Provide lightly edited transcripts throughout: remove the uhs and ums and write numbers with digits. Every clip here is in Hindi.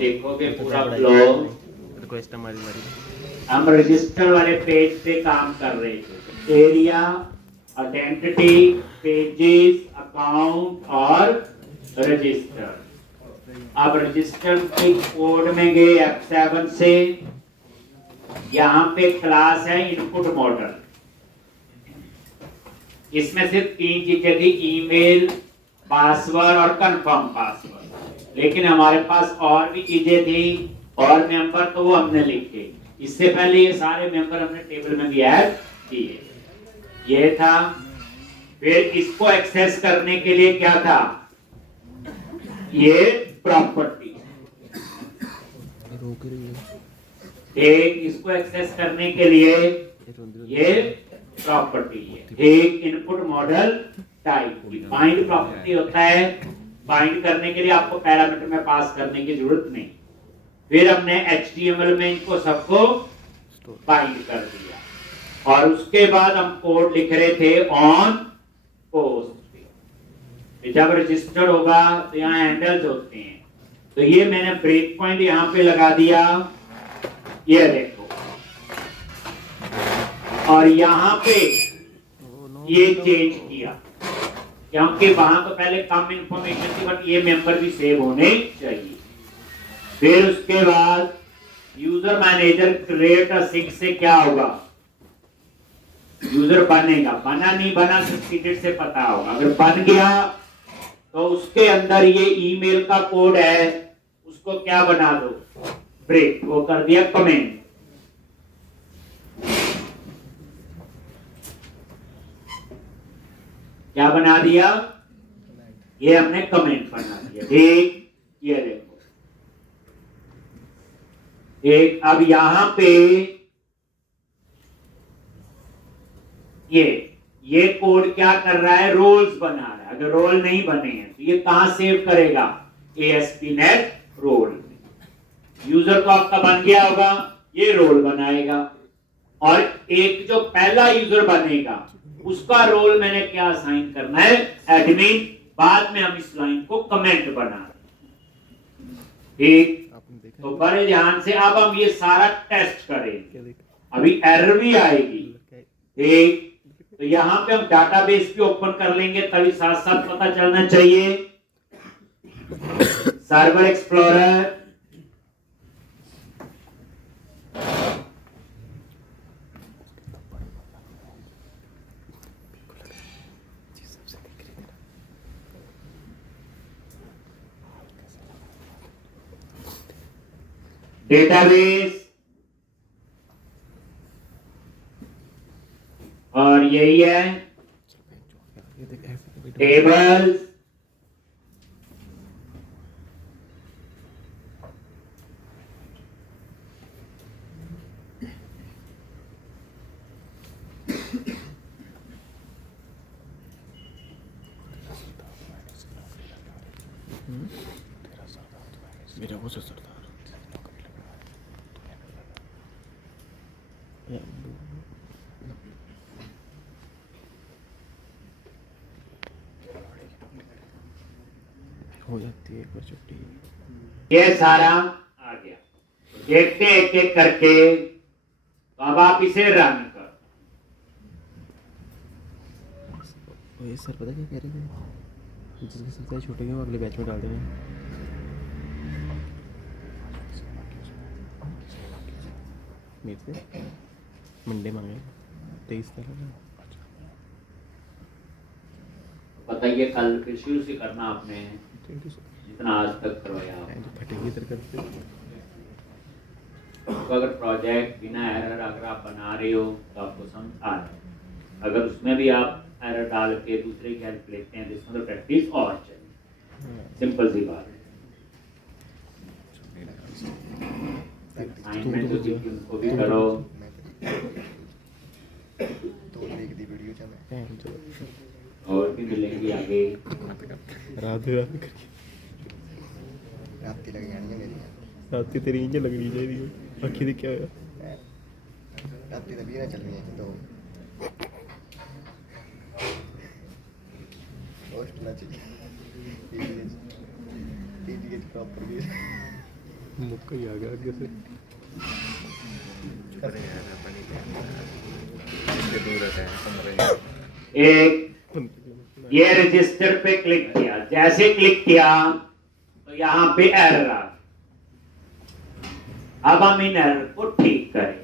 देखोगे पूरा फ्लो, हम रजिस्टर वाले पेज पे काम कर रहे थे। एरिया, आइडेंटिटी, पेजेस, अकाउंट और रजिस्टर। अब रजिस्टर के कोड में गए F7 से, यहाँ पे क्लास है इनपुट मॉडल। इसमें सिर्फ 3 चीजें थी, ईमेल, पासवर्ड और कंफर्म पासवर्ड। लेकिन हमारे पास और भी चीजें थी और मेंबर, तो वो हमने लिखे। इससे पहले ये सारे मेंबर हमने टेबल में भी ऐड किए। ये था। फिर इसको एक्सेस करने के लिए क्या था, ये प्रॉपर्टी। एक इसको एक्सेस करने के लिए ये प्रॉपर्टी है। एक इनपुट मॉडल टाइप की बाइंड प्रॉपर्टी होता है। बाइंड करने के लिए आपको पैरामीटर में पास करने की जरूरत नहीं। फिर हमने HTML में इनको सबको बाइंड कर दिया और उसके बाद हम कोड लिख रहे थे ऑन पोस्ट पे। जब रजिस्टर होगा तो यहाँ हैंडल्स होते हैं, तो ये मैंने ब्रेक पॉइंट यहाँ पे लगा दिया, ये देखो। और यहाँ पे ये चेंज किया क्योंकि वहां तो पहले कम इंफॉर्मेशन थी, बट ये मेंबर भी सेव होने चाहिए। फिर उसके बाद user manager create async से क्या होगा, यूजर बनेगा। बना नहीं बना सर्टिफिकेट से पता होगा। अगर बन गया तो उसके अंदर ये ईमेल का कोड है, उसको क्या बना दो, ब्रेक, वो कर दिया कमेंट। क्या बना दिया, ये हमने कमेंट बना दिया। ठीक, ये देखो। एक अब यहां पे ये कोड क्या कर रहा है, रोल्स बना रहा है। अगर रोल नहीं बने हैं तो ये कहां सेव करेगा, ASP.NET रोल में। यूजर तो आपका बन गया होगा, ये रोल बनाएगा। और एक जो पहला यूजर बनेगा उसका रोल मैंने क्या असाइन करना है, एडमिन। बाद में हम इस लाइन को कमेंट बना ठीक। तो बड़े ध्यान से अब हम ये सारा टेस्ट करेंगे। अभी एरर भी आएगी ठीक। तो यहां पे हम डाटाबेस भी ओपन कर लेंगे, तभी साथ साथ पता चलना चाहिए। सर्वर एक्सप्लोरर, डेटाबेस, और यही है टेबल्स, मेरा वो सरदार हो जाती है एक बार छुट्टी। ये सारा आ गया। देखते हैं एक एक करके। तो अब आप इसे रन करो। ये सर पता क्या कह रहे हैं, जिसके सर छूटेंगे वो अगले बैच में डाल देंगे। मेरे से मंडे मांगे 23 तारीख। बताइए कल फिर शुरू से करना आपने, जितना आज तक करवाया। फटेगी सर करते। तो अगर प्रोजेक्ट बिना एरर अगर आप बना रहे हो तो आपको समझ आ रहा है। अगर उसमें भी आप एरर डाल के दूसरे की हेल्प लेते हैं तो इसमें तो प्रैक्टिस और चाहिए। सिंपल सी बात है। असाइनमेंट जो थी उनको भी करो। और भी मिलेंगी आगे। रात तेरी इंजन लगनी चाहिए। अखी दिख क्या होया रात तभी ना चल रही है तो पोस्ट ना चाहिए। टीवी के प्रॉपर भी मुक्का ही आ गया आगे से। अरे यार अपनी इससे दूर रहते हैं कमरे। एक ये रजिस्टर पे क्लिक किया, जैसे क्लिक किया तो यहाँ पे एरर आ गया। अब हम इन एरर को ठीक करें।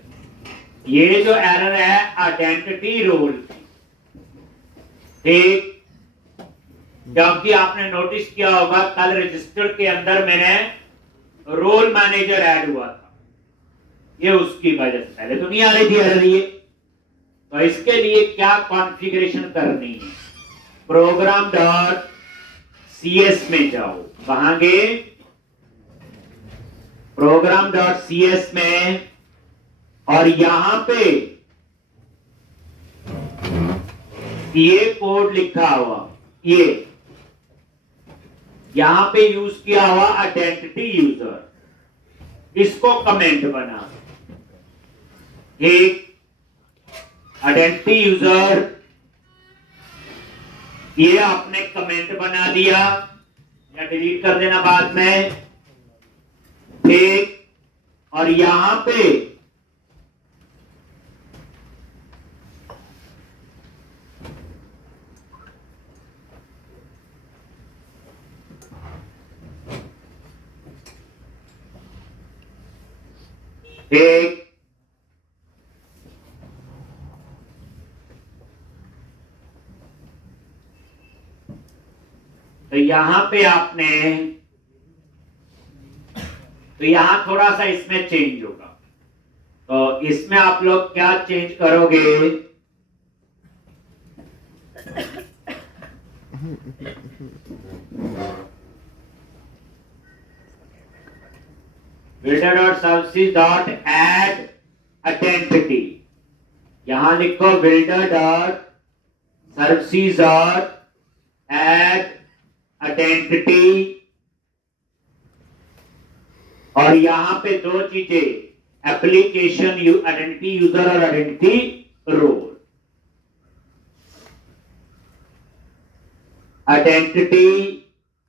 ये जो एरर है आइडेंटिटी रोल की, ठीक, क्योंकि आपने नोटिस किया होगा कल रजिस्टर के अंदर मैंने रोल मैनेजर ऐड हुआ था, ये उसकी वजह से पहले तो नहीं आ रही थी एरर ये। तो इसके लिए क्या कॉन्फ़िगरेशन करनी है, प्रोग्राम डॉट सीएस में जाओ, कहां गए, प्रोग्राम डॉट सीएस में, और यहां पे ये कोड लिखा हुआ, ये यहां पे यूज किया हुआ आइडेंटिटी यूजर, इसको कमेंट बना, एक आइडेंटिटी यूजर, ये आपने कमेंट बना दिया या डिलीट कर देना बाद में, ठीक, और यहां पे एक तो यहां पे आपने, तो यहां थोड़ा सा इसमें चेंज होगा, तो इसमें आप लोग क्या चेंज करोगे, builder dot services dot add identity, यहां लिखो builder dot services dot add identity, और यहां पे दो चीजें, एप्लीकेशन आइडेंटिटी यूजर और identity role, identity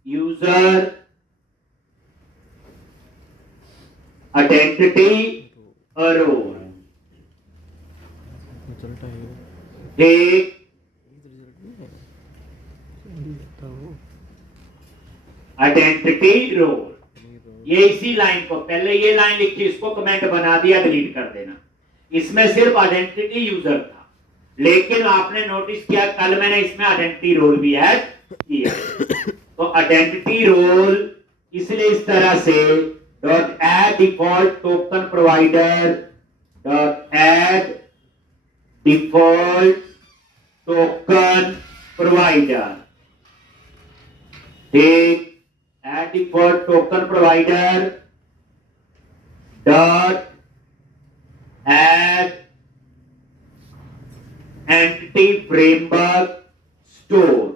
user, identity role, result आएगा। ठीक, आइडेंटिटी रोल, ये इसी लाइन को, पहले ये लाइन लिखी, इसको कमेंट बना दिया, डिलीट कर देना। इसमें सिर्फ आइडेंटिटी यूजर था, लेकिन आपने नोटिस किया कल मैंने इसमें आइडेंटिटी रोल भी ऐड किया। तो आइडेंटिटी रोल इसलिए इस तरह से dot add default token provider, dot add default token provider, ठीक, add default token provider dot add entity framework store,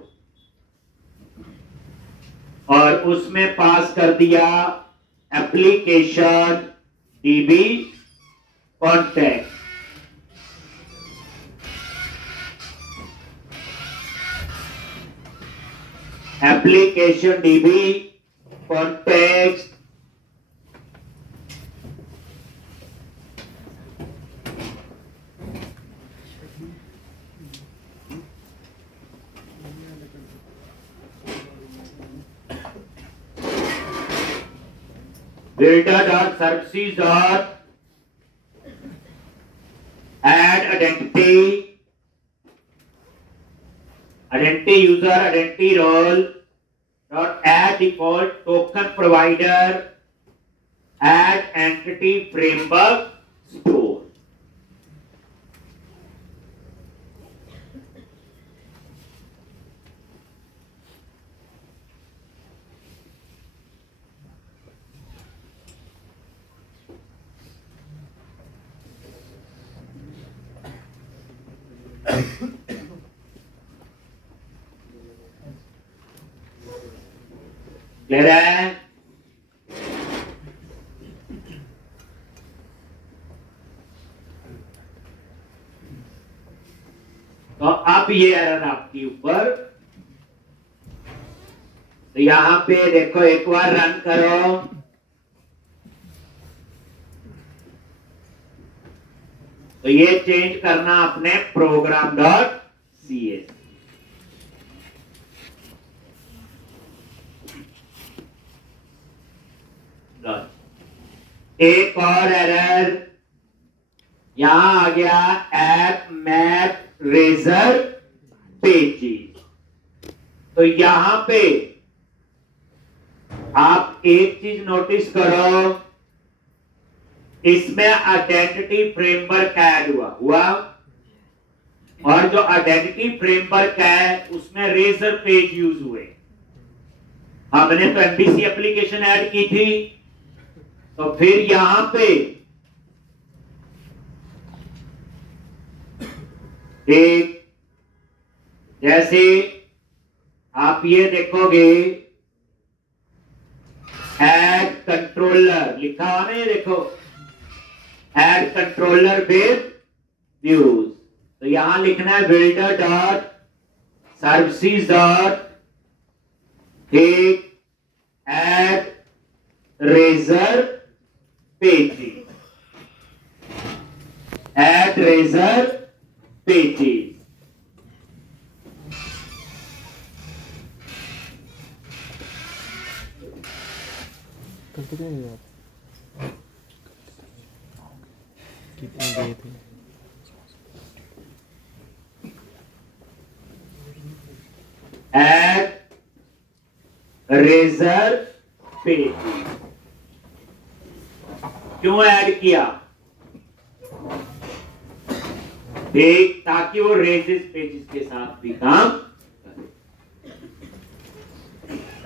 और उसमें पास कर दिया application dB contact, application dB context, builder dot services dot add identity, identity user, identity role dot add default token provider, add entity framework store, clear है? तो अब ये एरर आपके ऊपर, तो यहां पे देखो, एक बार रन करो, तो ये चेंज करना अपने प्रोग्राम डॉट सी एस। एक और एरर यहां आ गया, ऐप मैप रेजर पेजेस। तो यहां पे आप एक चीज नोटिस करो, इसमें आइडेंटिटी फ्रेमवर्क ऐड हुआ और जो आइडेंटिटी फ्रेमवर्क है उसमें रेजर पेज यूज हुए। हमने तो एमबीसी एप्लीकेशन ऐड की थी, तो फिर यहां पे एक, जैसे आप ये देखोगे ऐड कंट्रोलर लिखा हुआ ना, ये देखो ऐड कंट्रोलर विद व्यूज। तो यहां लिखना है builder dot services dot add razor pages, add razor pages. करते क्या है आप? कितने गए थे? ऐड रेजर पेजेस क्यों ऐड किया? देख, ताकि वो रेजेस पेजेस के साथ भी काम करे।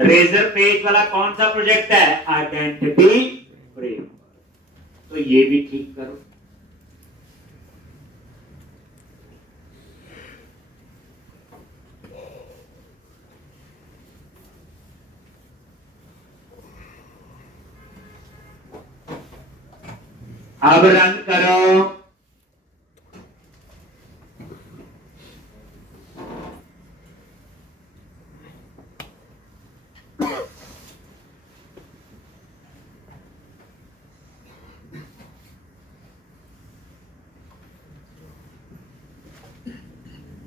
रेजर पेज वाला कौन सा प्रोजेक्ट है? Identity framework. तो ये भी ठीक करो। अब रन करो।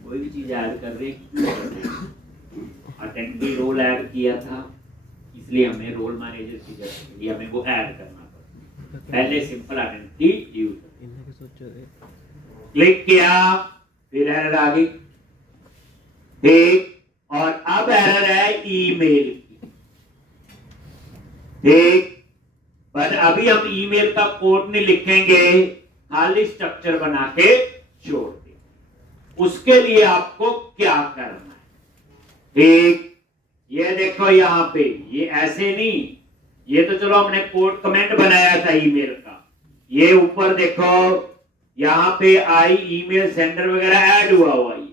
कोई भी चीज ऐड कर रहे आइडेंटिटी रोल ऐड किया था, इसलिए हमें रोल मैनेजर की जरूरत पड़ी, हमें वो ऐड करना पड़ा। पहले सिंपल आइडेंटिटी यूज क्लिक किया, फिर एरर आ गई। ठीक, और अब एरर है ईमेल की। ठीक, पर अभी हम ईमेल का कोड नहीं लिखेंगे, खाली स्ट्रक्चर बना के छोड़ दें। उसके लिए आपको क्या करना है? ठीक, ये देखो यहां पे, ये ऐसे नहीं, ये तो चलो हमने कोड कमेंट बनाया था ईमेल का। ये ऊपर देखो यहां पे आई ईमेल सेंडर वगैरह ऐड हुआ ये।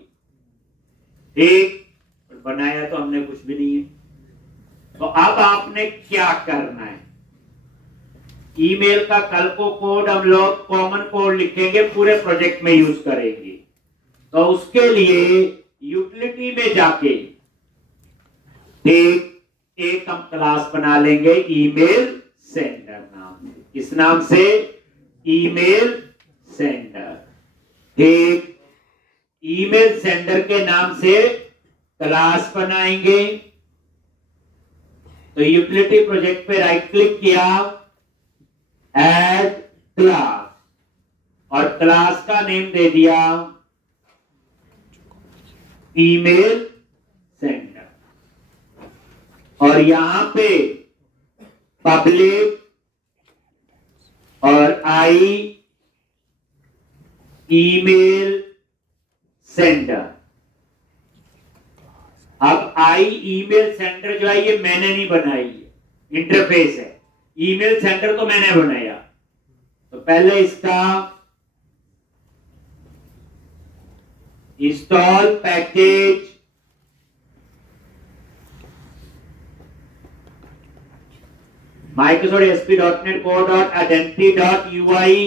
ठीक, बनाया तो हमने कुछ भी नहीं है। तो अब आपने क्या करना है? ईमेल का कल को कोड हम लोग कॉमन कोड लिखेंगे, पूरे प्रोजेक्ट में यूज करेंगे। तो उसके लिए यूटिलिटी में जाके एक हम क्लास बना लेंगे ईमेल सेंडर नाम से। किस नाम से? Email sender. ठीक, ईमेल सेंडर के नाम से क्लास बनाएंगे। तो यूटिलिटी प्रोजेक्ट पे राइट क्लिक किया, ऐड क्लास, और क्लास का नेम दे दिया ईमेल सेंडर। और यहां पे पब्लिक और आई ईमेल सेंडर। अब आई ईमेल सेंडर जो है ये मैंने नहीं बनाई है, इंटरफेस है। ईमेल सेंडर तो मैंने बनाया। तो पहले इसका install package Microsoft ASP.NET Core.Identity.UI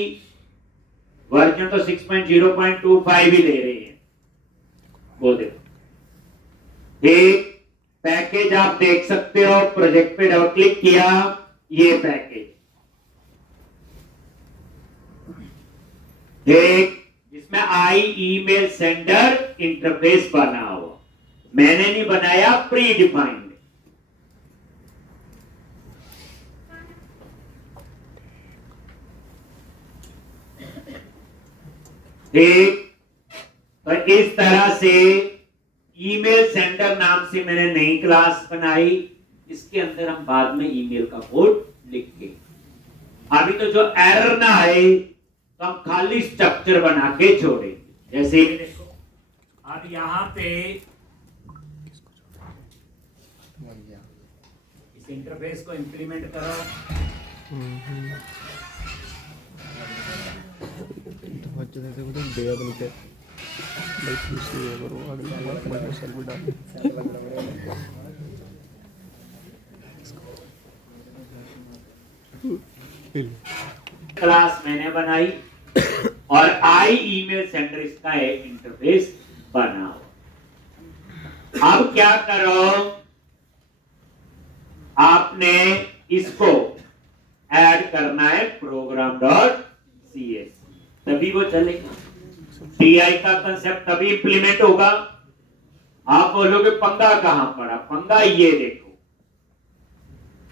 version तो 6.0.25 ही ले रहे हैं, वो देखो। ठीक, पैकेज आप देख सकते हो, प्रोजेक्ट पे डबल क्लिक किया, ये पैकेज। एक इसमें आई ईमेल सेंडर इंटरफेस बना हुआ, मैंने नहीं बनाया, प्री डिफाइंड। ठीक, तो इस तरह से ईमेल सेंडर नाम से मैंने नई क्लास बनाई, इसके अंदर हम बाद में ईमेल का कोड लिखेंगे। अभी तो जो एरर ना आए तो हम खाली स्ट्रक्चर बना के छोड़ेंगे। जैसे देखो अब यहां पे इस इंटरफेस को इंप्लीमेंट करो। तो बहुत ज़्यादा देखो तो बेया बनते हैं भाई, दूसरी है करो अगले बार टमाटर सैलड डाल। क्लास मैंने बनाई और आई ईमेल सेंडर इसका एक इंटरफेस बना। अब क्या करो, आपने इसको ऐड करना है program.cs, तभी वो चलेगा। टीआई का कंसेप्ट तभी इंप्लीमेंट होगा। आप बोलोगे पंगा कहां पड़ा? पंगा ये देखो,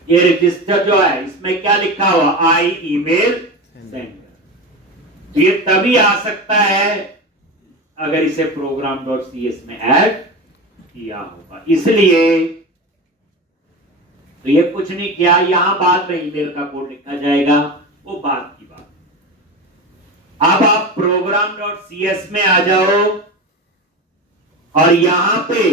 ये रजिस्टर जो है इसमें क्या लिखा हुआ, आई ईमेल सेंडर। ये तभी आ सकता है अगर इसे program.cs में ऐड किया होगा। इसलिए तो ये कुछ नहीं किया, यहां बाद में ईमेल का कोड लिखा जाएगा, वो बात की बात। अब आप program.cs में आ जाओ और यहां पे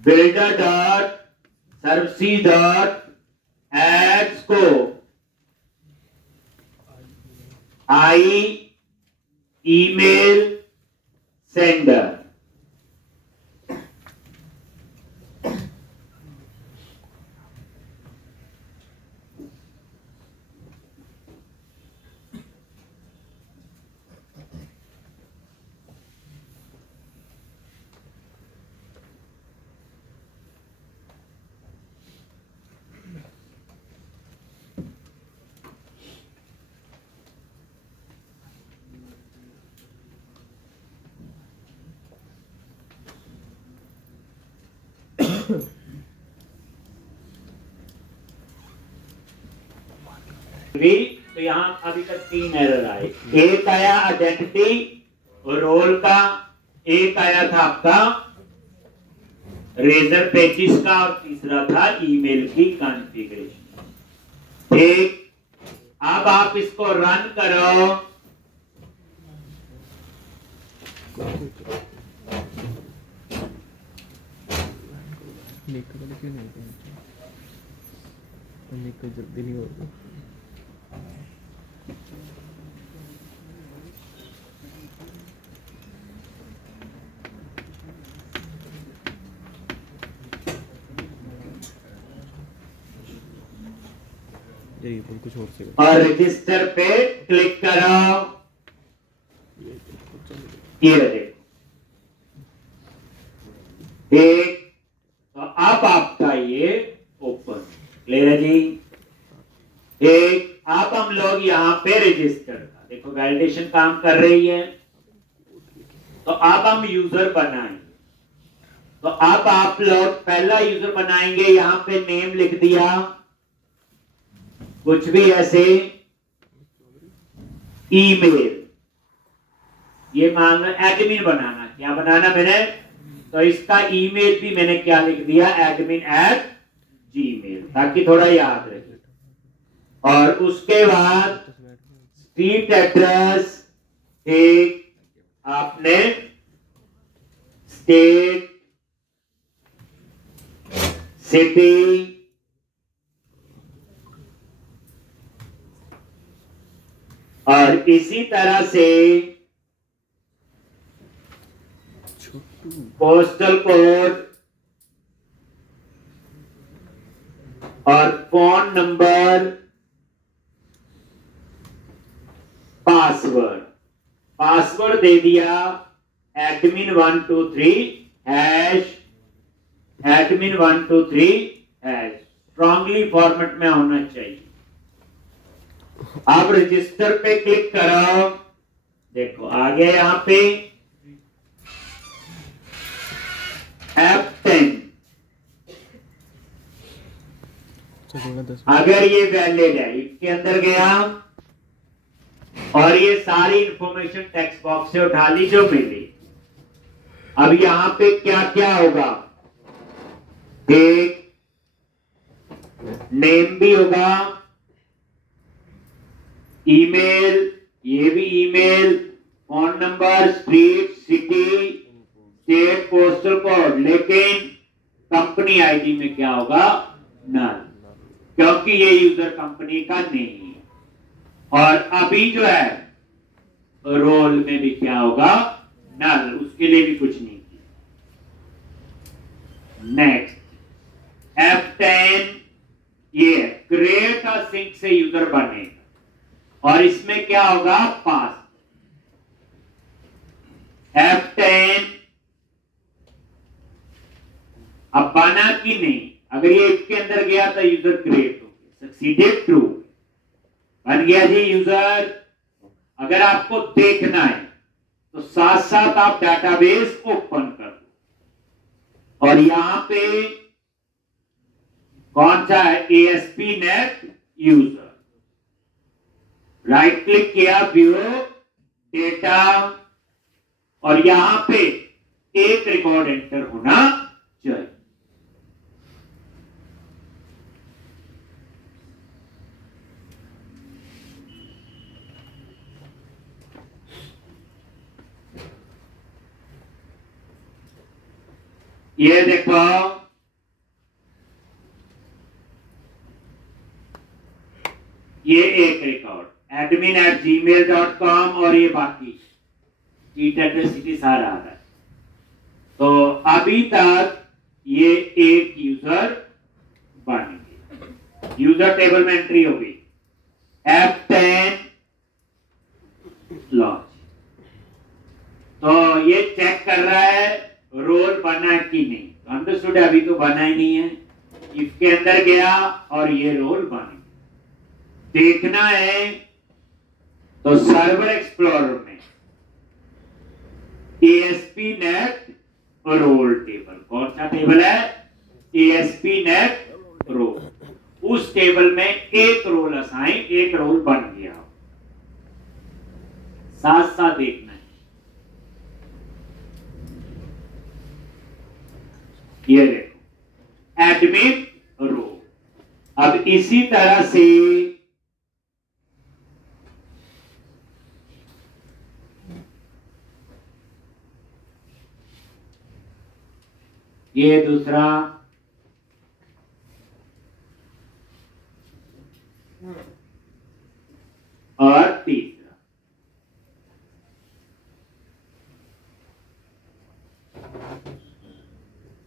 builder.services.ads को आई ईमेल सेंडर, तो यहां अभी तक 3 एरर आए। एक आया आइडेंटिटी रोल का, एक आया था आपका रेजर पेजिस का, और तीसरा था ईमेल की कॉन्फ़िगरेशन। ठीक, अब आप इसको रन करो। निक वाले क्यों नहीं होते? निक जल्दी नहीं होता। ये कुछ और से और रजिस्टर पे क्लिक करो। ये देखो, एक तो अब आपका ये ओपन क्लियर है जी। एक अब हम लोग यहाँ पे रजिस्टर का देखो वैलिडेशन काम कर रही है, तो अब हम यूजर बनाएंगे। तो अब आप लोग पहला यूजर बनाएंगे, यहाँ पे नेम लिख दिया, कुछ भी ऐसे ईमेल, ये मान लो एडमिन बनाना, क्या बनाना मैंने, तो इसका ईमेल भी मैंने क्या लिख दिया, admin@gmail, ताकि थोड़ा याद रहे। और उसके बाद स्ट्रीट एड्रेस, एक आपने स्टेट, सिटी, और इसी तरह से पोस्टल कोड और फोन नंबर, पासवर्ड, पासवर्ड दे दिया admin123#, स्ट्रांगली फॉर्मेट में होना चाहिए। अब रजिस्टर पे क्लिक करो, देखो आ गया यहाँ पे F10। अगर ये वैलिड है, इसके अंदर गया और ये सारी इंफॉर्मेशन टेक्स्ट बॉक्स से उठा ली जो मिली। अब यहां पे क्या क्या होगा, एक नेम भी होगा, ईमेल, ये भी email, phone number, street, city, state, postal code, लेकिन कंपनी आईडी में क्या होगा, नल, क्योंकि ये यूजर कंपनी का नहीं है। और अभी जो है रोल में भी क्या होगा, नल, उसके लिए भी कुछ नहीं किया। नेक्स्ट F10, ये क्रिएट अ सिंक से यूजर बनेगा और इसमें क्या होगा, पास। F10 अब बना कि नहीं, अगर ये इसके अंदर गया तो यूजर क्रिएट हो गया, सक्सीडेड, ट्रू, बन गया जी यूजर। अगर आपको देखना है तो साथ साथ आप डाटाबेस ओपन कर दो और यहां पे कौन सा है, ASP.NET यूजर, राइट क्लिक किया, व्यू डेटा, और यहां पे एक रिकॉर्ड एंटर होना चाहिए। ये देखो, ये एक रिकॉर्ड admin@gmail.com और ये बाकी चीट एड्रेस सिटी सारा आ रहा है। तो अभी तक ये एक यूजर बन गया, यूजर टेबल में एंट्री होगी, F10 लॉन्च। तो ये चेक कर रहा है रोल बना कि नहीं, अंडरस्टूड, अभी तो बना ही नहीं है। इसके अंदर गया और ये रोल बन गया। देखना है तो सर्वर एक्सप्लोरर में ASP.NET रोल टेबल, कौन सा टेबल है, ASP.NET रोल, उस टेबल में एक रोल असाइन, एक रोल बन गया, साथ साथ देखना है। ये देखो एडमिन रो। अब इसी तरह से ये दूसरा, और तीसरा,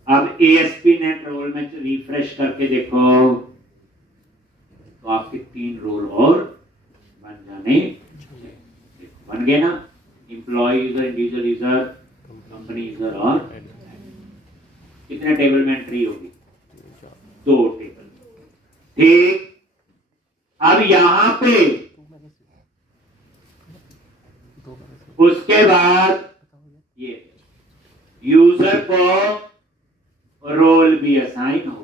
अब ASP.NET रोल में रिफ्रेश करके देखो तो आपके 3 रोल और बन जाने, बन गए ना, employ user, individual user, company user, और कितने टेबल में एंट्री होगी, 2 टेबल। ठीक, अब यहां पे उसके बाद ये यूजर को रोल भी असाइन हो,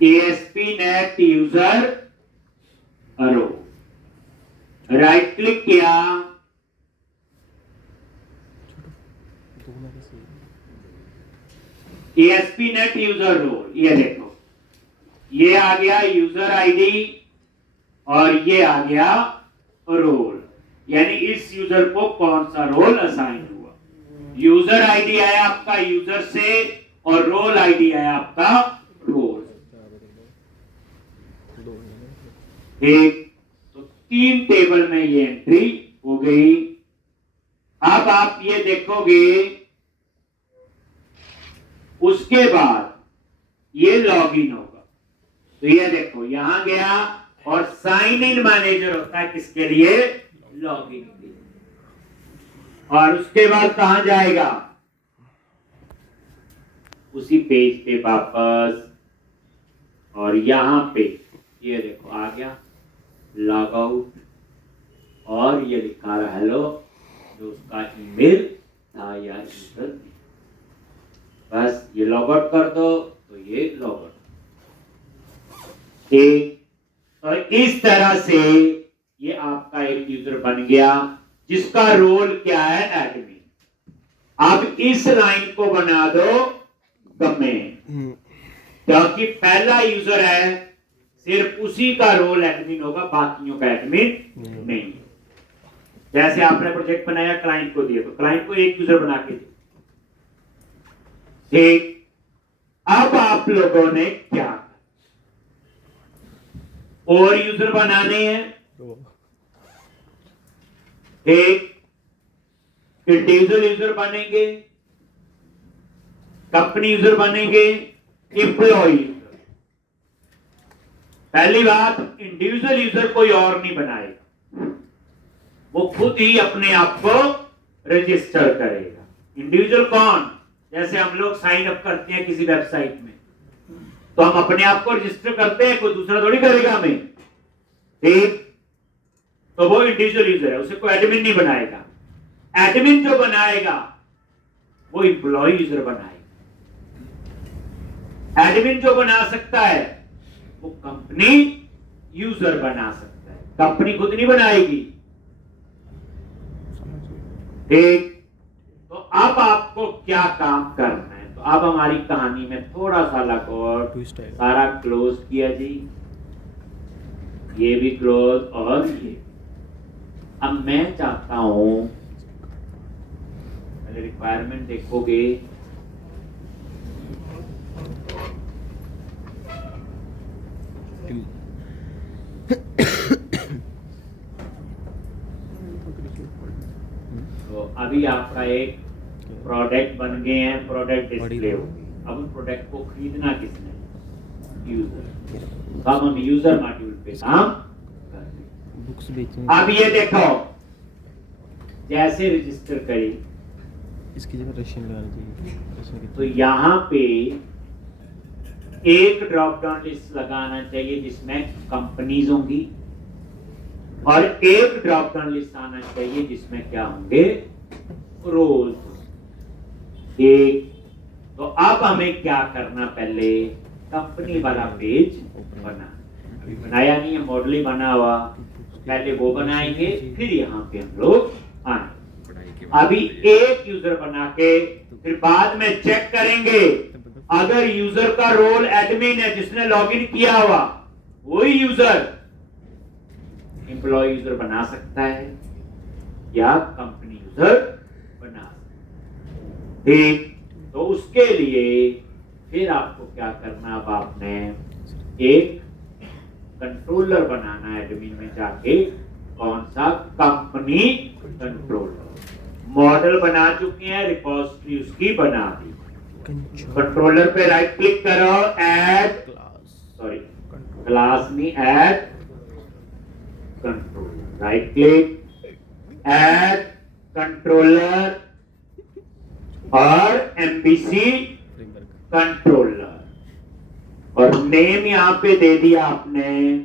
ASP.NET यूजर रो, राइट क्लिक किया, ASP.NET यूजर रोल, ये देखो ये आ गया यूजर आईडी और ये आ गया रोल, यानी इस यूजर को कौन सा रोल असाइन हुआ। यूजर आईडी आया आपका यूजर से और रोल आईडी आया आपका रोल। एक तो 3 टेबल में ये एंट्री हो गई। अब आप ये देखोगे उसके बाद ये लॉगिन होगा, तो ये देखो यहां गया और साइन इन मैनेजर होता है किसके लिए, लॉगिन के लिए। और उसके बाद कहां जाएगा, उसी पेज पे वापस, और यहां पे ये देखो आ गया लॉग आउट, और ये लिखा रहा हेलो, जो उसका ईमेल था या यूजर ने। बस ये लॉग आउट कर दो तो ये लॉग आउट। ठीक, तो इस तरह से ये आपका एक यूजर बन गया जिसका रोल क्या है, एडमिन। अब इस लाइन को बना दो कमेंट, क्योंकि पहला यूजर है, सिर्फ उसी का रोल एडमिन होगा, बाकियों का एडमिन नहीं। जैसे आपने प्रोजेक्ट बनाया, क्लाइंट को दिया, तो क्लाइंट को एक यूजर बना के दिया। ठीक, अब आप लोगों ने क्या, और यूजर बनाने हैं। एक इंडिविजुअल यूजर बनेंगे, कंपनी यूजर बनेंगे, एम्प्लॉय यूजर। पहली बात, इंडिविजुअल यूजर कोई और नहीं बनाएगा, वो खुद ही अपने आप को रजिस्टर करेगा। इंडिविजुअल कौन, जैसे हम लोग साइन अप करते हैं किसी वेबसाइट में, तो हम अपने आप को रजिस्टर करते हैं, कोई दूसरा थोड़ी करेगा हमें। ठीक, तो वो इंडिविजुअल यूजर है, उसे कोई एडमिन नहीं बनाएगा। एडमिन जो बनाएगा वो एम्प्लॉय यूजर बनाएगा। एडमिन जो बना सकता है वो कंपनी यूजर बना सकता है, कंपनी खुद नहीं बनाएगी। ठीक, तो अब आपको क्या काम करना है, तो अब हमारी कहानी में थोड़ा सा लगो, सारा क्लोज किया जी, ये भी क्लोज, और ये। अब मैं चाहता हूं, पहले रिक्वायरमेंट देखोगे, तो अभी आपका एक प्रोडक्ट बन गए हैं, प्रोडक्ट डिस्प्ले हो गए। अब उन प्रोडक्ट को खरीदना किसने, यूजर। अब हम यूजर मॉड्यूल पे काम कर रहे हैं। बुक्स बेचें। अब ये देखो, जैसे रजिस्टर करें, इसकी जगह रशियन लगाना चाहिए। तो यहाँ पे एक ड्रॉप डाउन लिस्ट लगाना चाहिए जिसमें कंपनीज होंगी, और एक ड्रॉप डाउन लिस्ट आना चाहिए जिसमें क्या होंगे, रोज। ठीक, तो अब हमें क्या करना, पहले कंपनी वाला पेज बना, अभी बनाया नहीं है, मॉडल ही बना हुआ, पहले वो बनाएंगे, फिर यहाँ पे हम लोग आए। अभी एक यूजर बना के फिर बाद में चेक करेंगे, अगर यूजर का रोल एडमिन है, जिसने लॉगिन किया हुआ, वही यूजर एम्प्लॉय यूजर बना सकता है या कंपनी यूजर बना सकता है। ठीक, तो उसके लिए फिर आपको क्या करना, अब आपने एक कंट्रोलर बनाना है एडमिन में जाके, कौन सा, कंपनी कंट्रोलर। मॉडल बना चुके हैं, रिपोजिटरी उसकी बना दी। कंट्रोलर पे राइट क्लिक करो, ऐड, सॉरी क्लास नहीं, add controller, right click, add controller, और एमबीसी कंट्रोलर, और नेम यहां पे दे दिया आपने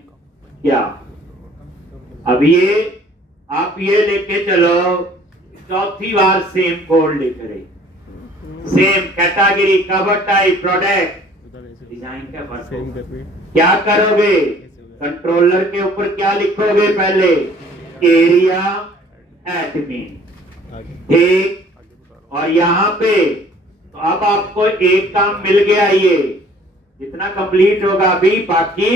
क्या। अब ये आप ये लेके चलो, चौथी बार सेम कोड लिख रहे, same category, cover type, product, design का फर्क। क्या करोगे, कंट्रोलर के ऊपर क्या लिखोगे, पहले एरिया एडमिन। ठीक, और यहाँ पे तो अब आपको एक काम मिल गया, ये जितना कंप्लीट होगा अभी, बाकी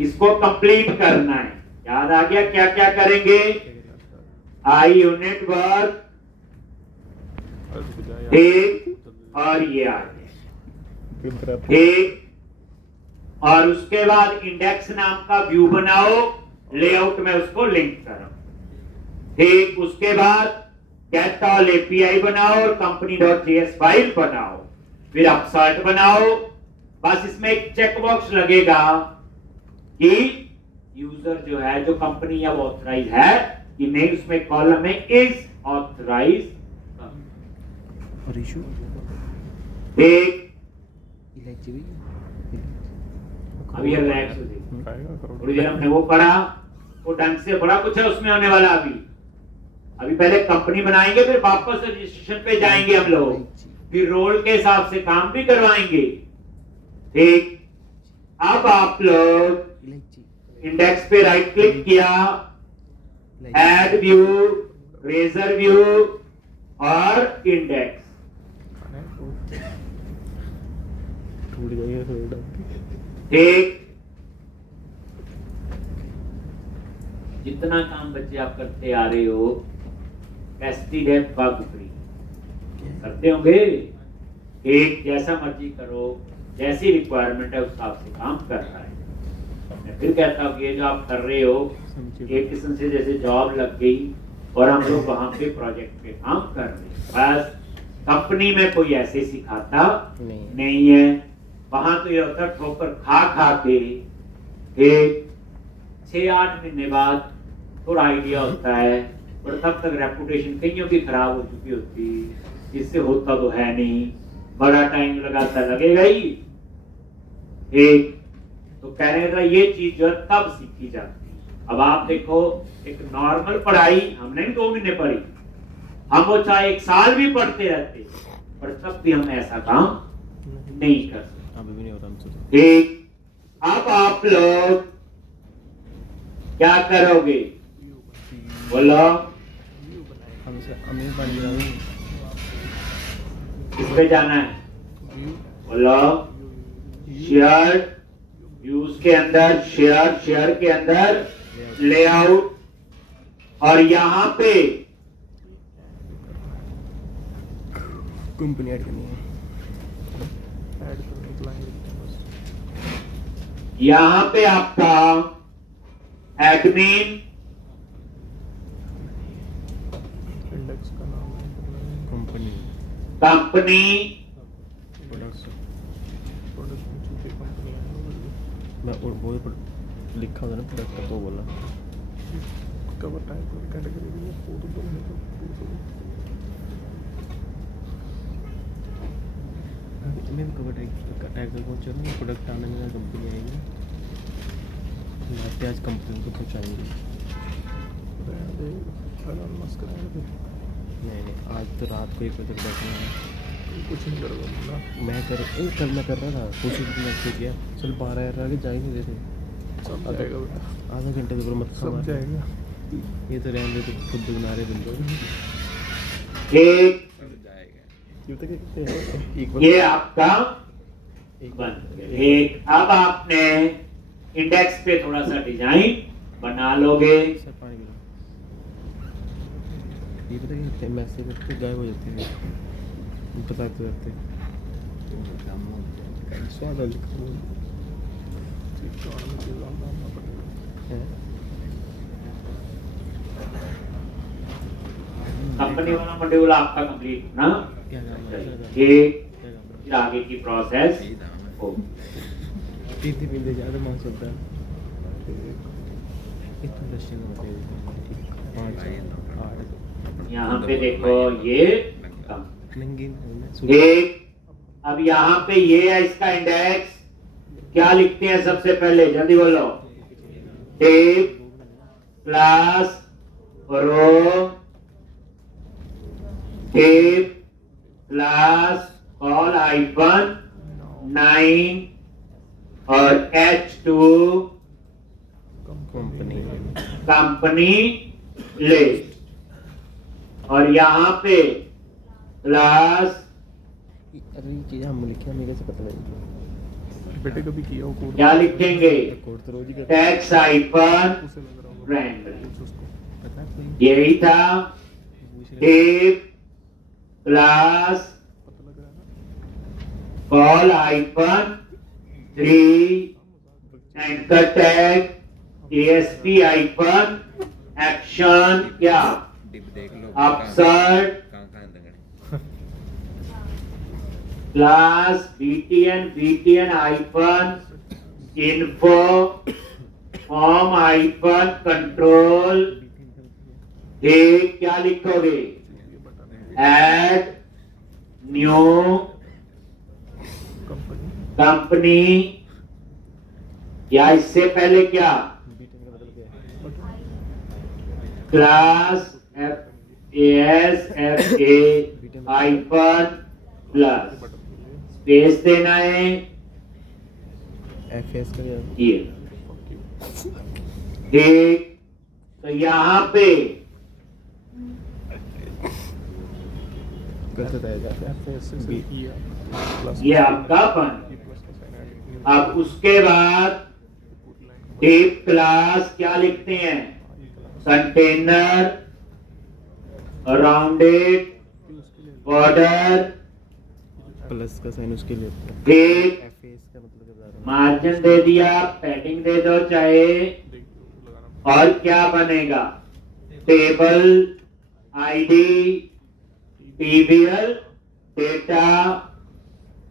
इसको कंप्लीट करना है। याद आ गया क्या क्या करेंगे, आई यूनिट वर्क। ठीक, और ये आ गया। ठीक, और उसके बाद इंडेक्स नाम का व्यू बनाओ, लेआउट में उसको लिंक करो। ठीक, उसके बाद गेट ऑल एपीआई बनाओ और company.js फाइल बनाओ, फिर अपसर्ट बनाओ। बस इसमें एक चेक बॉक्स लगेगा कि यूजर जो है, जो कंपनी या ऑथराइज है कि नहीं, उसमें कॉलम में इज ऑथराइज और इशू ठीक। इलायची भी अभी रिलैक्स हो जाइए। खाएगा करोड़ थोड़ी देर हमने वो पढ़ा, वो ढंग से बड़ा कुछ है उसमें होने वाला। अभी पहले कंपनी बनाएंगे, फिर वापस रजिस्ट्रेशन पे जाएंगे हम लोग, फिर रोल के हिसाब से काम भी करवाएंगे। ठीक। अब आप लोग इलायची इंडेक्स पे राइट क्लिक किया, ऐड व्यू, रेजर व्यू और इंडेक्स। टूट जाएगा थोड़ा। ठीक। जितना काम बच्चे आप करते आ रहे हो, टेस्टेड है, बग फ्री करते होंगे। एक जैसा मर्जी करो, जैसी रिक्वायरमेंट है उस हिसाब से काम कर रहा है। मैं फिर कहता हूँ कि ये जो आप कर रहे हो, एक किस्म से जैसे जॉब लग गई और हम लोग वहां पे प्रोजेक्ट पे काम कर रहे हैं। बस कंपनी में कोई ऐसे सिखाता नहीं है। वहां तो ये होता ठोकर खा खा के एक 6-8 महीने बाद थोड़ा आइडिया होता है, और तब तक रेपुटेशन कईयों की खराब हो चुकी होती, इससे होता तो है नहीं, बड़ा टाइम लगाता लगेगा ही। एक तो कहने का ये चीज जो है तब सीखी जाती है। अब आप देखो, एक नॉर्मल पढ़ाई हमने भी 2 महीने पढ़ी, हम वो चाहे 1 साल भी पढ़ते रहते, पर तब भी हम ऐसा काम नहीं कर सकते। अभी भी नहीं होता हमसे तो। ठीक। अब आप लोग क्या करोगे बोलो? हमसे अमीर बन गया। किस पे जाना है बोलो? शेयर, व्यूज के अंदर शेयर, शेयर के अंदर लेआउट, और यहां पे कंपनी ऐड करनी है। ऐड करने के लाइन यहां पे आपका एडमिन, इंडेक्स का नाम कंपनी कंपनी, प्रोडक्ट्स प्रोडक्ट की कंपनी है। मैं और वो लिखा होता ना प्रोडक्ट का, तो बोला कवर टाइप और कैटेगरी भी है, वो तो बोलने का मैं कवर टैग का पहुँच ना, प्रोडक्ट आने में कंपनी आएगी, आज कंपनी को पहुँचाएंगे। मस्क नहीं, आज तो रात को 1 बजे तक बैठना है। कुछ नहीं करोगे ना। कल मैं कर रहा था, कोशिश मैसेज किया, चल 12 आगे जा ही नहीं देते। सब जाएगा बेटा, आधा घंटे तो मत सब जाएगा। ये तो रहने दे, तो खुद बना रहे बिल्कुल। एक क्यों तक ये आपका बन। एक अब आपने इंडेक्स पे थोड़ा सा डिजाइन बना लोगे। सर पानी पिला। ये पता क्या मैसेज करते गायब हो जाती है, बताते रहते स्वाद है कंपनी वाला मॉड्यूल आपका कंप्लीट ना। क्या काम है? ठीक। क्या काम है? फिर आगे की प्रोसेस हो। पीते ज़्यादा मांस होता है। इतना रशियन होते हैं 5 8 यहाँ पे देखो ये नंगीन एक। अब यहाँ पे ये है इसका इंडेक्स। क्या लिखते हैं सबसे पहले, जल्दी बोलो? टेप क्लास रो, टेप क्लास कॉल आइकन 9 और H2 कंपनी कंपनी लिस्ट, और यहाँ पे क्लास। अरे ये चीज़ हम लिखे, हमें कैसे पता लगेगा? बेटे कभी किया हो कोड? क्या लिखेंगे? कोड तो रोज ही करते टैक्स आइकन उसे लग रहा होगा ब्रांड, पूछ उसको। पता है कोई यही था। पूछ रहे टेप क्लास पता लग रहा है ना। Call icon 3 anchor tag ASP icon action क्या डिप देख लो अपसर्ट कहाँ तक class BTN icon info form icon control. ठीक। क्या लिखोगे? ऐड न्यू कंपनी, या इससे पहले क्या, बीटन का बदल गया है। क्लास हाइफन प्लस स्पेस देना है FS का क्या? ये। ठीक, तो यहाँ पे कैसे आएगा? ये आपका बन। अब उसके बाद डिव क्लास क्या लिखते हैं, कंटेनर राउंडेड बॉर्डर, प्लस का साइन उसके लिए। ठीक, FS का मतलब क्या बता रहा हूँ? मार्जिन दे दिया, पैडिंग दे दो चाहे, और क्या बनेगा, टेबल आईडी टीबीएल डेटा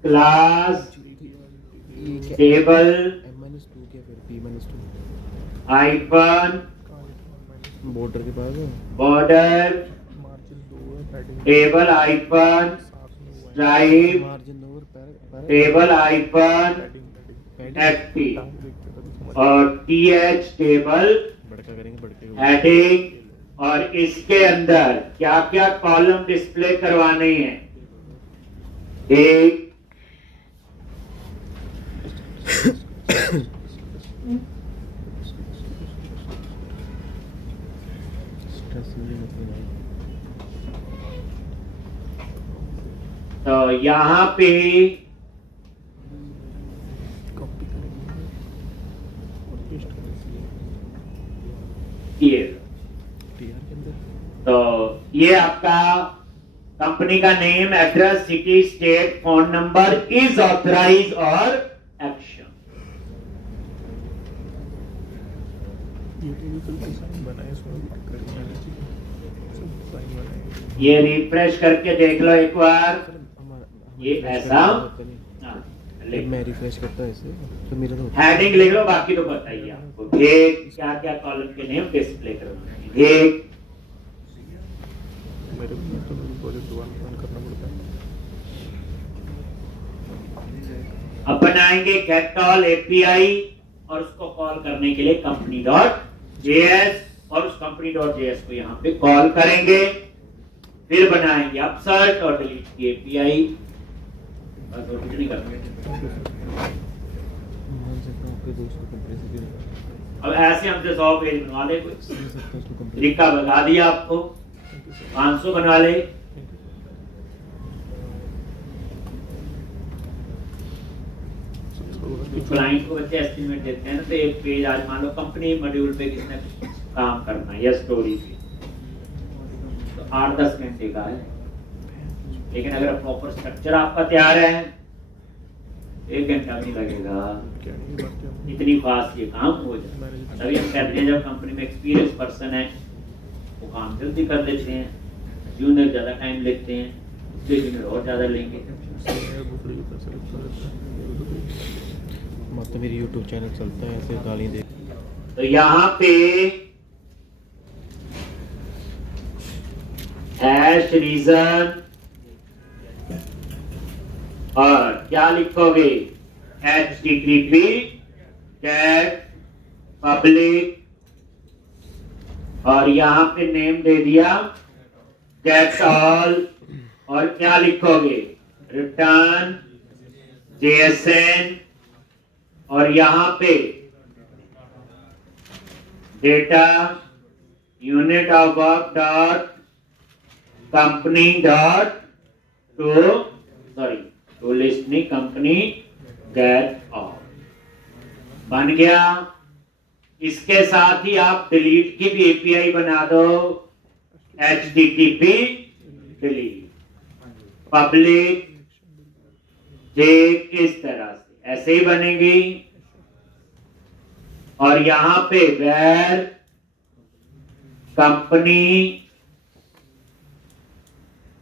क्लास ये क्या? टेबल M-2 क्या फिर? P-2 हाइफन बॉर्डर के पास है। Border table hyphen stripe margin और पर टेबल हाइफन एफटी और टीएच टेबल बड़का करेंगे, बड़के हेडिंग, और इसके अंदर क्या क्या कॉलम डिस्प्ले करवाने हैं, एक स्ट्रेस भी मतलब नहीं। तो यहाँ पे कॉपी करेंगे और पेस्ट करेंगे। ये, TR के अंदर तो ये आपका कंपनी का name, address, city, state, phone number, is authorise और एक्शन। ये तो भी कल साइन बनाए, इसमें भी टिक करना चाहिए, सब साइन बनाए। ये रिफ्रेश करके देख लो एक बार, हमारा ये refresh ऐसा? करना होता नहीं। हाँ, जब लिख। मैं रिफ्रेश करता है ऐसे तो मेरा तो हेडिंग लिख लो, बाकी तो बताइए आपको, ठीक, क्या क्या कॉलम के नेम डिस्प्ले करवाना है, ठीक। मेरे भी तो प्रोजेक्ट वन करना पड़ता है। अब बनाएंगे गेट ऑल एपीआई, और उसको कॉल करने के लिए कंपनी डॉट जेएस, और उस कंपनी डॉट जेएस को यहाँ पे कॉल करेंगे, फिर बनाएंगे अपसर्ट और डिलीट की एपीआई, बस और कुछ नहीं करेंगे। मान सकता हूँ आपके दोस्त को कंपनी से भी अब ऐसे हमसे 100 पेज बनवा ले, कुछ समझ सकता हूँ उसको कंपनी तरीका बता दिया आपको, 500 बनवा ले। क्लाइंट को बच्चे एस्टिमेट देते हैं ना, तो एक पेज आज मान लो कंपनी मॉड्यूल पे किसने काम करना है या स्टोरी पे, तो 8-10 घंटे का है, लेकिन अगर प्रॉपर स्ट्रक्चर आपका तैयार है 1 घंटा भी नहीं लगेगा, क्या ये बात है? इतनी फास्ट ये काम हो जाए। तभी हम कहते हैं जब कंपनी में एक्सपीरियंस पर्सन है वो काम जल्दी कर लेते हैं, जूनियर ज्यादा टाइम लेते हैं, दूसरे जूनियर और ज्यादा लेंगे। दूसरे के पैसे लगता रहता है। मतलब मेरी यूट्यूब चैनल चलता है ऐसे गाली दे। तो यहाँ पे हैश रीजन, और क्या लिखोगे, http get public, और यहाँ पे नेम दे दिया get all, और क्या लिखोगे, रिटर्न JSN, और यहाँ पे data unit of work dot company dot to list नहीं, कंपनी गेट ऑफ बन गया। इसके साथ ही आप डिलीट की भी एपीआई बना दो, http डिलीट पब्लिक, ठीक, इस तरह से ऐसे ही बनेगी। और यहां पे where company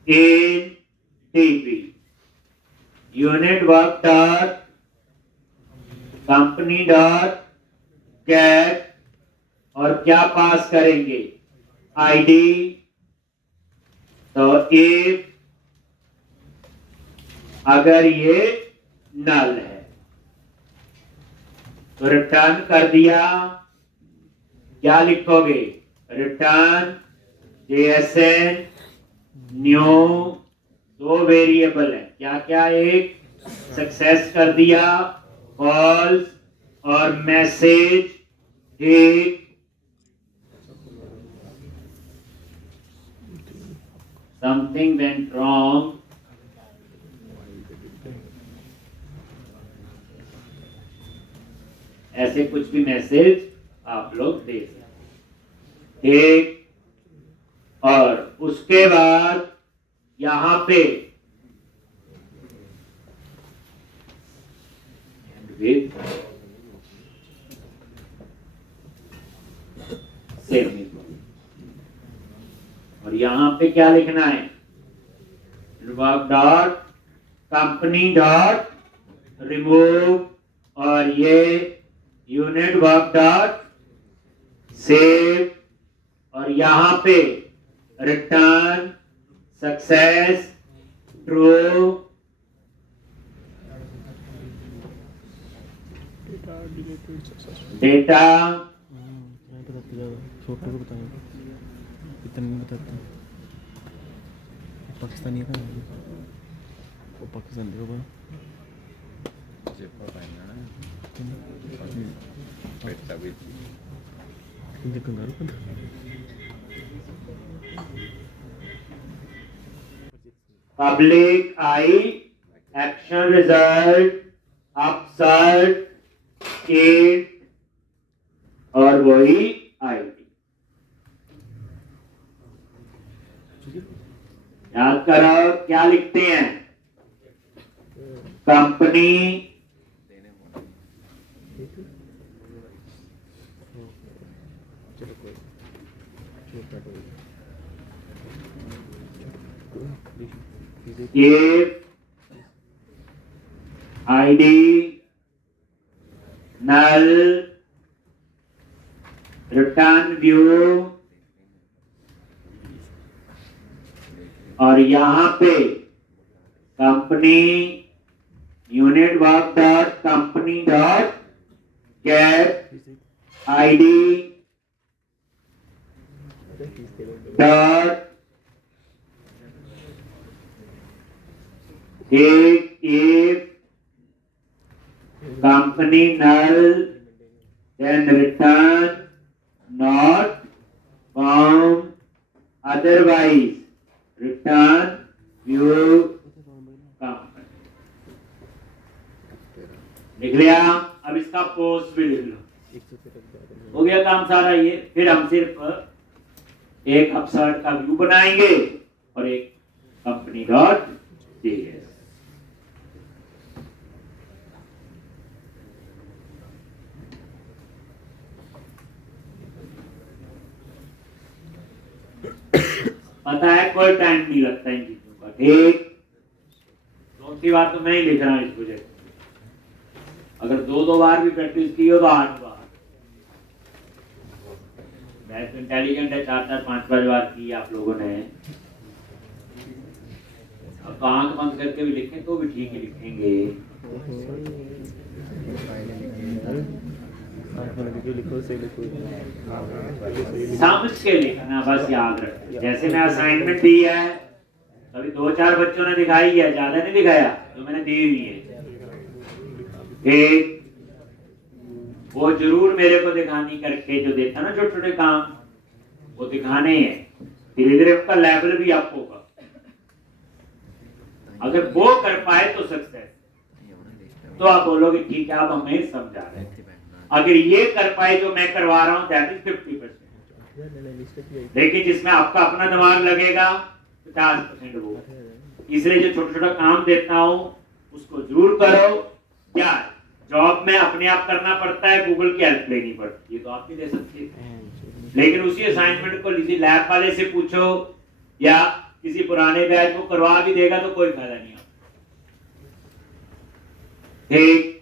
in TP unit work dot company dot get, और क्या पास करेंगे, आईडी तो इफ अगर ये नल है तो रिटर्न कर दिया, क्या लिखोगे? रिटर्न JSN न्यू, दो वेरिएबल है, क्या क्या? एक सक्सेस कर दिया, कॉल्स और मैसेज, ठीक। समथिंग वेंट रॉन्ग, ऐसे कुछ भी मैसेज आप लोग दे सकते, ठीक। और उसके बाद यहां पे और यहां पे क्या लिखना है? Work dot company dot remove, और ये यूनिट वर्क डॉट सेव, और यहां पे return success true, data deleted successful. Data नहीं बताते ज़्यादा, छोटे को बताएंगे, इतना नहीं बताते। पाकिस्तानी था वो, पाकिस्तान देखो जेपा पहनना ना पेट भी हिंदी कंगारू का पब्लिक आई एक्शन रिजल्ट अपसर्ट एट, और वही आईडी। याद करो क्या लिखते हैं? Company if ID null return view, और यहां पे company unit work dot company dot gate ID dot if company null then return not found, otherwise return view company। लिख लिया? अब इसका पोस्ट भी लिख लो, हो गया काम सारा ये। फिर हम सिर्फ एक अपसर्ट का व्यू बनाएंगे और एक कंपनी डॉट JS। पता है कोई टाइम नहीं लगता इन चीजों का, ठीक। दूसरी बात तो मैं ही लिख रहा हूं इस प्रोजेक्ट, अगर दो बार भी प्रैक्टिस की हो तो 8 बार। मैं तो इंटेलिजेंट है, 4 5 बार की आप लोगों ने। अब तो आंख बंद करके भी लिखें तो भी ठीक ही लिखेंगे। लिखो से लिखो, समझ के लिखना, बस याद रखना। जैसे मैं असाइनमेंट दी है, अभी 2-4 बच्चों ने दिखाई है, ज्यादा नहीं दिखाया, तो मैंने दी हुई है। एक वो जरूर मेरे को दिखानी करके जो देता ना छोटे छोटे काम, वो दिखाने हैं। धीरे धीरे उसका लेवल भी अप होगा। अगर वो कर पाए तो सक्सेस, तो आप बोलोगे ठीक है, आप हमें समझा रहे हैं। अगर ये कर पाए जो मैं करवा रहा हूं, दैट इज 50%। लेकिन जिसमें आपका अपना दिमाग लगेगा 50% वो। इसलिए जो छोटा छोटा काम देता हूं उसको जरूर करो। क्या जॉब में अपने आप करना पड़ता है, गूगल की हेल्प लेनी पड़ती है, तो आप भी दे सकते हैं। लेकिन उसी असाइनमेंट को किसी लैब वाले से पूछो या किसी पुराने बैच को करवा भी देगा तो कोई फायदा नहीं। ठीक,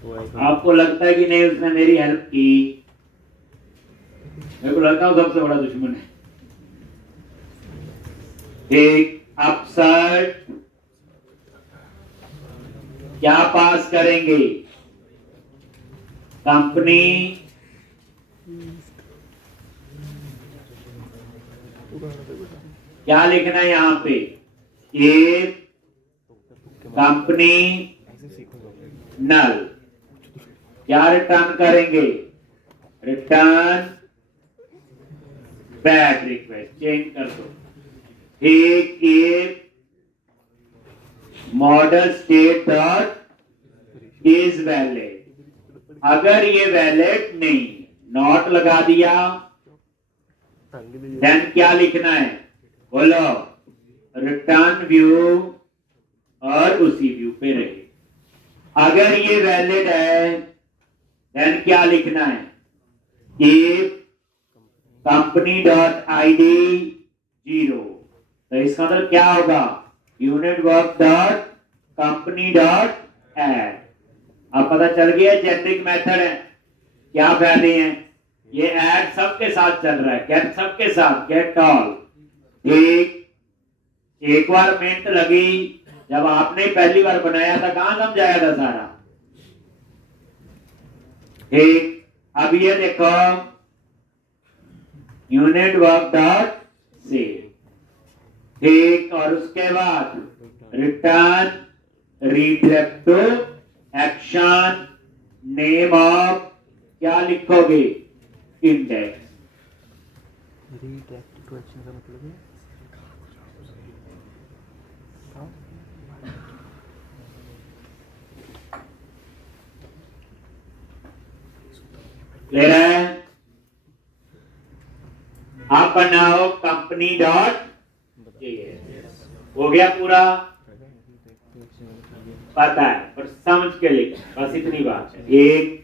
आपको लगता है कि नहीं उसने मेरी हेल्प की, मेरे को लगता है वो सबसे बड़ा दुश्मन है। एक अफसर क्या पास करेंगे, कंपनी क्या लिखना है यहाँ पे, ये कंपनी नल क्या रिटर्न करेंगे, रिटर्न बैड रिक्वेस्ट, चेंज कर दो। ठीक, ये model state dot is valid, अगर ये वैलिड नहीं, नॉट लगा दिया, देन क्या लिखना है, बोलो, रिटर्न व्यू और उसी व्यू पे रहे। अगर ये वैलिड है देन क्या लिखना है, कि कंपनी डॉट ID 0, तो इसका मतलब क्या होगा, unit work dot company dot add. अब पता चल गया जेनेरिक मेथड है, क्या फायदे हैं, ये ऐड सबके साथ चल रहा है, गेट सबके साथ, गेट ऑल। ठीक, एक बार मिनट लगी, जब आपने पहली बार बनाया था कहां समझाया था सारा। ठीक, अब ये देखो, यूनिट वर्क डॉट सेव। ठीक, और उसके बाद return redirect to action, name of क्या लिखोगे, इंडेक्स। रीडायरेक्ट टू एक्शन का मतलब है क्लियर है। आप बनाओ कंपनी डॉट, हो गया पूरा, पता है पर समझ के लिखना, बस इतनी बात है। एक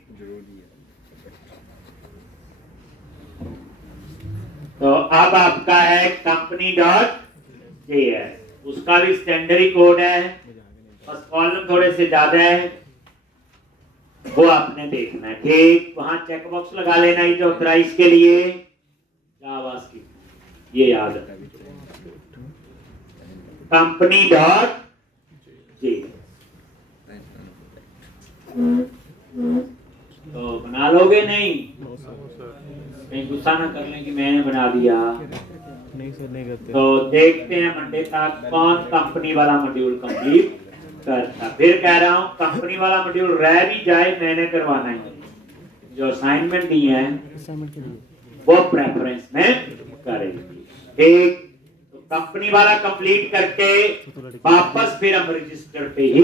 तो अब आपका है कंपनी डॉट JS, उसका भी स्टैंडर्ड कोड है, बस कॉलम थोड़े से ज्यादा है, वो आपने देखना है। ठीक, वहां चेक बॉक्स लगा लेना, ये जो ऑथराइज के लिए क्या आवाज की, ये याद है, कंपनी डॉट JS। तो बना लोगे नहीं, कहीं गुस्सा ना कर लें कि मैंने बना दिया। नहीं सर, नहीं करते। तो देखते हैं मंडे तक कौन कंपनी वाला मॉड्यूल कंप्लीट करता। फिर कह रहा हूँ कंपनी वाला मॉड्यूल रह भी जाए, मैंने करवाना ही है। जो असाइनमेंट दी है असाइनमेंट के लिए वो प्रेफरेंस में करेंगे। ठीक, तो कंपनी वाला कंप्लीट करके वापस फिर हम रजिस्टर पे ही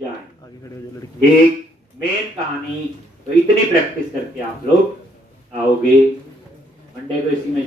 जाएंगे। आगे खड़े हो जो लड़की। एक मेन कहानी, तो इतनी प्रैक्टिस करके आप लोग आओगे, मंडे को इसी में